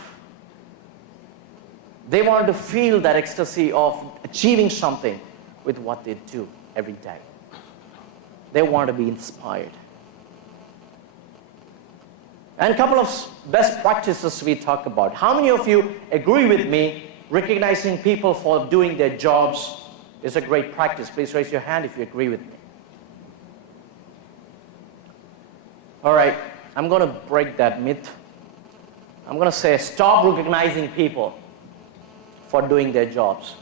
They want to feel that ecstasy of achieving something with what they do every day. They want to be inspired. And a couple of best practices we talk about. How many of you agree with me? Recognizing people for doing their jobs is a great practice. Please raise your hand if you agree with me. All right, I'm going to break that myth. I'm going to say stop recognizing people for doing their jobs.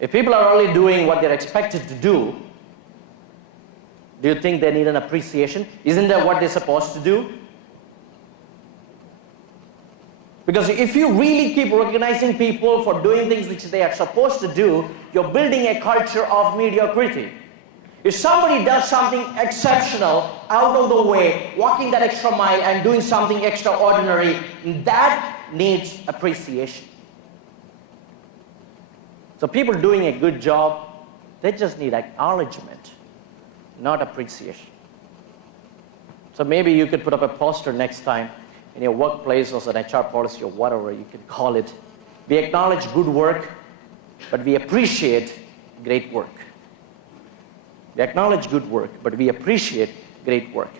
If people are only doing what they're expected to do you think they need an appreciation? Isn't that what they're supposed to do? Because if you really keep recognizing people for doing things which they are supposed to do, you're building a culture of mediocrity. If somebody does something exceptional, out of the way, walking that extra mile and doing something extraordinary, that needs appreciation. So people doing a good job, they just need acknowledgement, not appreciation. So maybe you could put up a poster next time in your workplace or an HR policy or whatever you can call it. We acknowledge good work, but we appreciate great work. We acknowledge good work, but we appreciate great work.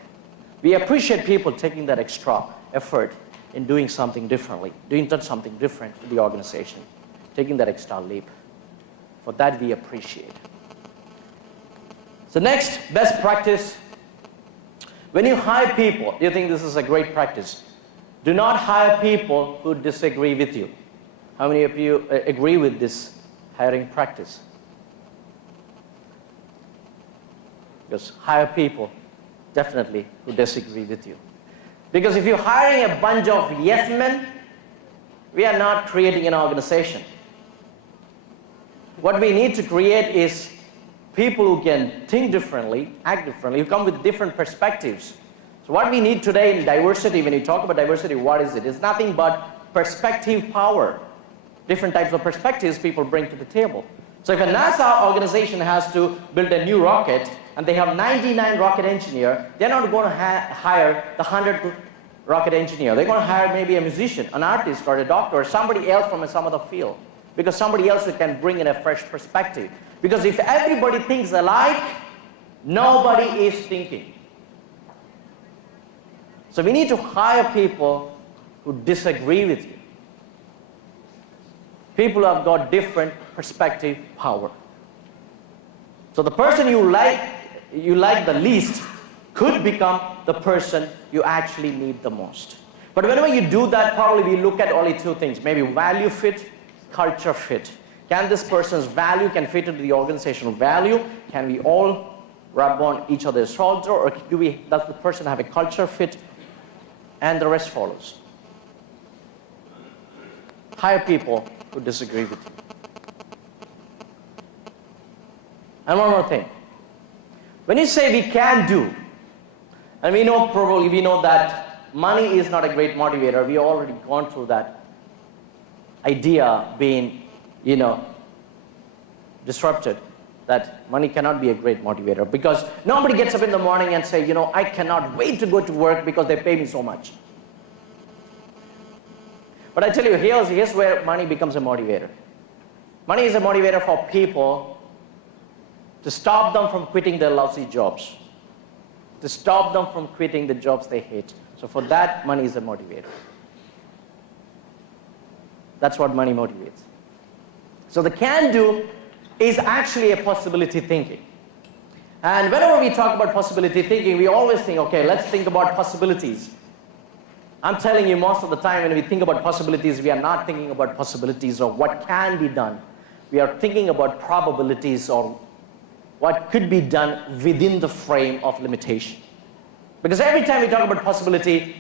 We appreciate people taking that extra effort in doing something differently, doing something different to the organization, taking that extra leap. For that we appreciate. So next, best practice. When you hire people, you think this is a great practice. Do not hire people who disagree with you. How many of you agree with this hiring practice? Because hire people, definitely, who disagree with you. Because if you're hiring a bunch of yes men, we are not creating an organization. What we need to create is people who can think differently, act differently, who come with different perspectives. So what we need today in diversity, when you talk about diversity, what is it? It's nothing but perspective power. Different types of perspectives people bring to the table. So if a NASA organization has to build a new rocket and they have 99 rocket engineers, they're not going to hire the 100th rocket engineer. They're going to hire maybe a musician, an artist, or a doctor, or somebody else from some other field. Because somebody else who can bring in a fresh perspective. Because if everybody thinks alike, nobody is thinking. So we need to hire people who disagree with you. People who have got different perspective power. So the person you like the least could become the person you actually need the most. But whenever you do that, probably we look at only two things. Maybe value fit, culture fit. Can this person's value can fit into the organizational value? Can we all rub on each other's shoulder? Or does the person have a culture fit and the rest follows? Hire people who disagree with you. And one more thing. When you say we can do, and we know that money is not a great motivator. We already gone through that idea being, disrupted, that money cannot be a great motivator because nobody gets up in the morning and say, I cannot wait to go to work because they pay me so much. But I tell you, here's where money becomes a motivator. Money is a motivator for people to stop them from quitting their lousy jobs, to stop them from quitting the jobs they hate. So for that, money is a motivator. That's what money motivates. So the can-do is actually a possibility thinking. And whenever we talk about possibility thinking, we always think, okay, let's think about possibilities. I'm telling you, most of the time when we think about possibilities, we are not thinking about possibilities or what can be done. We are thinking about probabilities or what could be done within the frame of limitation. Because every time we talk about possibility,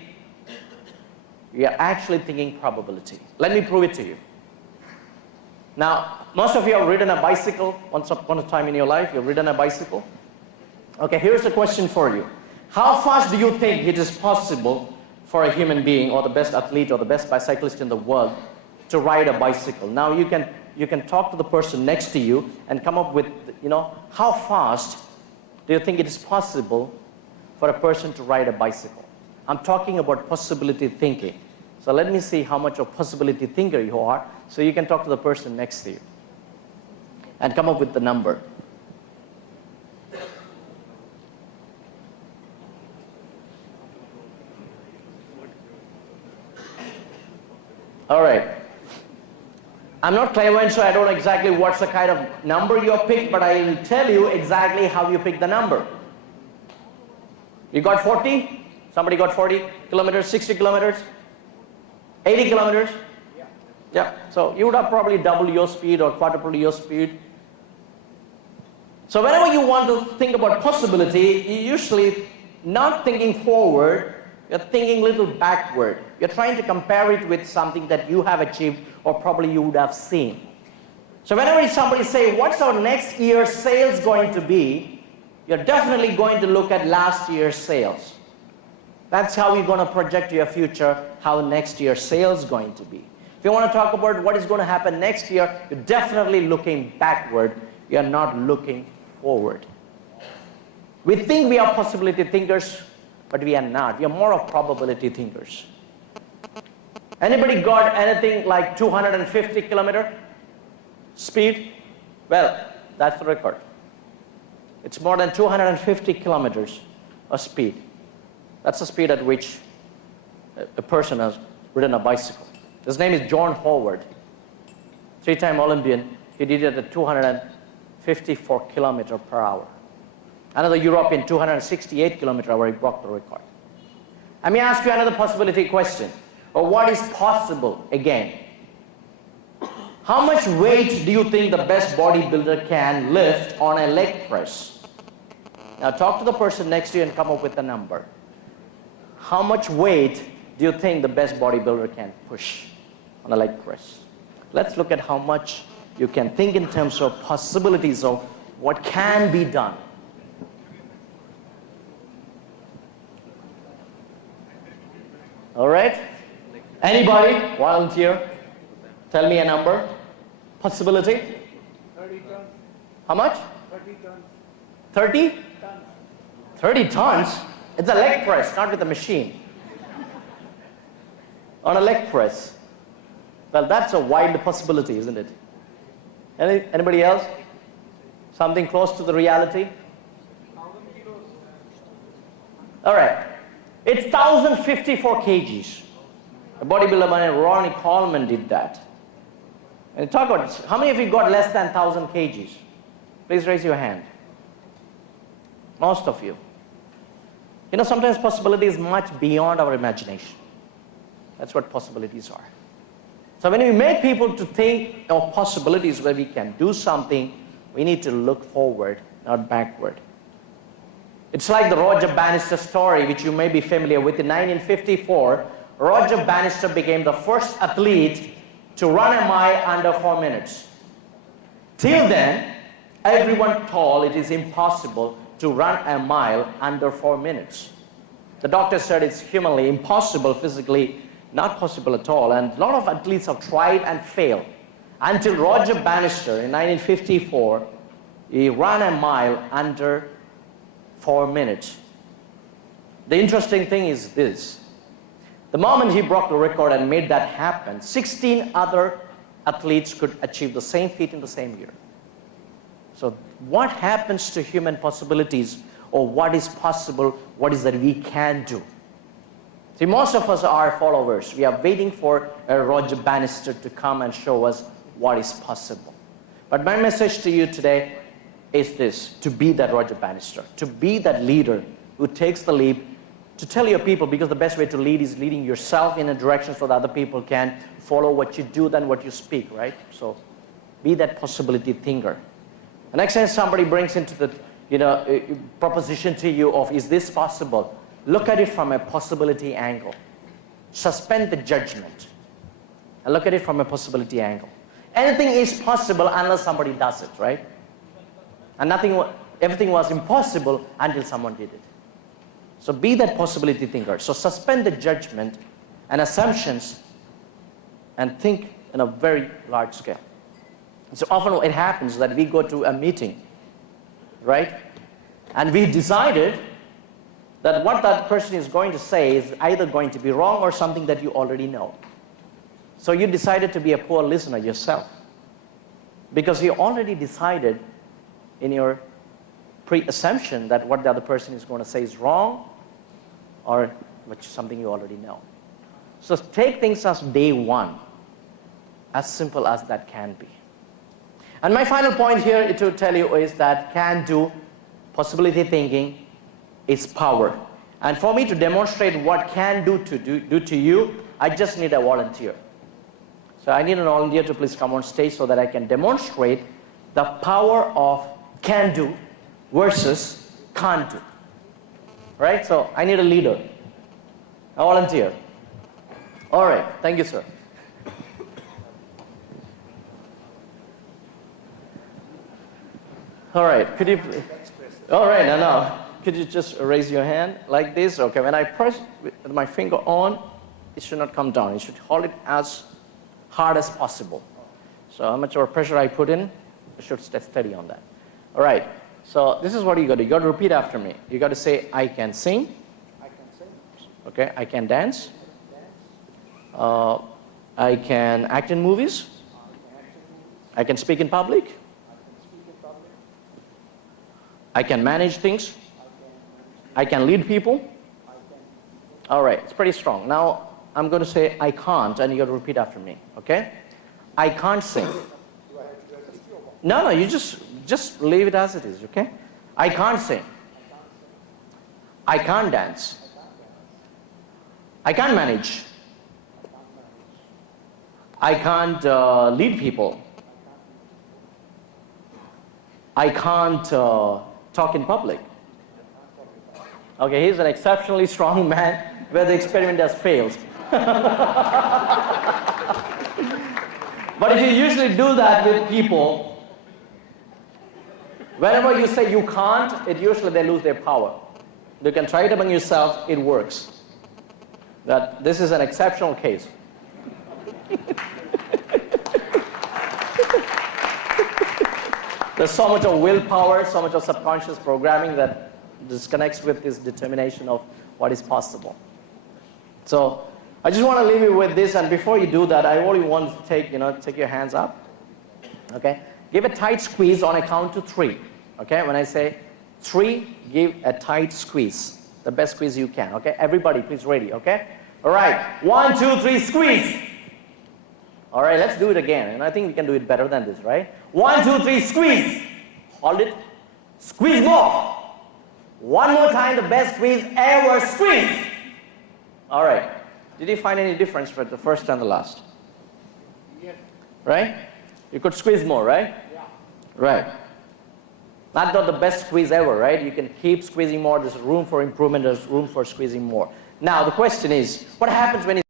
we are actually thinking probability. Let me prove it to you. Now, most of you have ridden a bicycle once upon a time in your life. You've ridden a bicycle. Okay, here's a question for you. How fast do you think it is possible for a human being or the best athlete or the best bicyclist in the world to ride a bicycle? Now you can talk to the person next to you and come up with, how fast do you think it is possible for a person to ride a bicycle? I'm talking about possibility thinking. So let me see how much of possibility thinker you are so you can talk to the person next to you and come up with the number. All right. I'm not clairvoyant, so I don't know exactly what's the kind of number you picked, but I will tell you exactly how you pick the number. You got 40? Somebody got 40 kilometers, 60 kilometers, 80 kilometers? Yeah. So you would have probably doubled your speed or quadrupled your speed. So whenever you want to think about possibility, you're usually not thinking forward, you're thinking a little backward. You're trying to compare it with something that you have achieved or probably you would have seen. So whenever somebody says, what's our next year's sales going to be? You're definitely going to look at last year's sales. That's how you're going to project your future, how next year's sales is going to be. If you want to talk about what is going to happen next year, you're definitely looking backward. You're not looking forward. We think we are possibility thinkers, but we are not. We are more of probability thinkers. Anybody got anything like 250 kilometer speed? Well, that's the record. It's more than 250 kilometers of speed. That's the speed at which a person has ridden a bicycle. His name is John Howard, 3-time Olympian. He did it at 254 kilometers per hour. Another European, 268 kilometers per hour, he broke the record. Let me ask you another possibility question. Or what is possible again? How much weight do you think the best bodybuilder can lift on a leg press? Now talk to the person next to you and come up with a number. How much weight do you think the best bodybuilder can push on a leg press? Let's look at how much you can think in terms of possibilities of what can be done. All right? Anybody? Volunteer? Tell me a number. Possibility? 30 tons. How much? 30 tons. 30? 30 tons? It's a leg press, not with a machine. On a leg press. Well, that's a wild possibility, isn't it? Anybody else? Something close to the reality? All right. It's 1,054 kgs. A bodybuilder named Ronnie Coleman did that. And talk about, how many of you got less than 1,000 kgs? Please raise your hand. Most of you. You know, sometimes possibility is much beyond our imagination. That's what possibilities are. So when we make people to think of possibilities where we can do something, we need to look forward, not backward. It's like the Roger Bannister story, which you may be familiar with. In 1954, Roger Bannister became the first athlete to run a mile under 4 minutes. Till then, everyone told it is impossible to run a mile under 4 minutes. The doctor said it's humanly impossible, physically not possible at all. And a lot of athletes have tried and failed. Until Roger Bannister in 1954, he ran a mile under 4 minutes. The interesting thing is this. The moment he broke the record and made that happen, 16 other athletes could achieve the same feat in the same year. So what happens to human possibilities, or what is possible, what is that we can do? See, most of us are followers. We are waiting for a Roger Bannister to come and show us what is possible. But my message to you today is this: to be that Roger Bannister, to be that leader who takes the leap, to tell your people, because the best way to lead is leading yourself in a direction so that other people can follow what you do than what you speak, right? So be that possibility thinker. The next time somebody brings into the proposition to you of, is this possible? Look at it from a possibility angle. Suspend the judgment and look at it from a possibility angle. Anything is possible unless somebody does it, right? And everything was impossible until someone did it. So be that possibility thinker. So suspend the judgment and assumptions and think in a very large scale. So often it happens that we go to a meeting, right? And we decided that what that person is going to say is either going to be wrong or something that you already know. So you decided to be a poor listener yourself, because you already decided in your pre-assumption that what the other person is going to say is wrong or something you already know. So take things as day one, as simple as that can be. And my final point here to tell you is that can-do, possibility thinking, is power. And for me to demonstrate what can-do do to you, I just need a volunteer. So I need a volunteer to please come on stage so that I can demonstrate the power of can-do versus can't-do. Right? So I need a leader, a volunteer. All right. Thank you, sir. All right. Could you? All right. Now, could you just raise your hand like this? Okay. When I press with my finger on, it should not come down. You should hold it as hard as possible. So how much pressure I put in, you should stay steady on that. All right. So this is what you got to do. You got to repeat after me. You got to say, I can sing. I can sing. Okay. I can dance. I can act in movies. I can speak in public. I can manage things. I can lead people. All right, it's pretty strong. Now, I'm going to say I can't, and you got to repeat after me, okay? I can't sing. No, you just leave it as it is, okay? I can't sing. I can't dance. I can't manage. I can't lead people. I can't talk in public. Okay, he's an exceptionally strong man where the experiment has failed. But if you usually do that with people, whenever you say you can't, it usually they lose their power. You can try it among yourself, it works. that this is an exceptional case. There's so much of willpower, so much of subconscious programming that disconnects with this determination of what is possible. So I just want to leave you with this, and before you do that, I only want to take your hands up. Okay? Give a tight squeeze on a count to 3. Okay? When I say 3, give a tight squeeze. The best squeeze you can. Okay? Everybody, please ready. Okay? All right. 1, 2, 3, squeeze. All right, let's do it again. And I think we can do it better than this, right? 1, 2, 3, squeeze. Hold it. Squeeze more. One more time, the best squeeze ever. Squeeze. All right. Did you find any difference for the first and the last? Yes. Right? You could squeeze more, right? Yeah. Right. Not the best squeeze ever, right? You can keep squeezing more. There's room for improvement. There's room for squeezing more. Now, the question is, what happens when you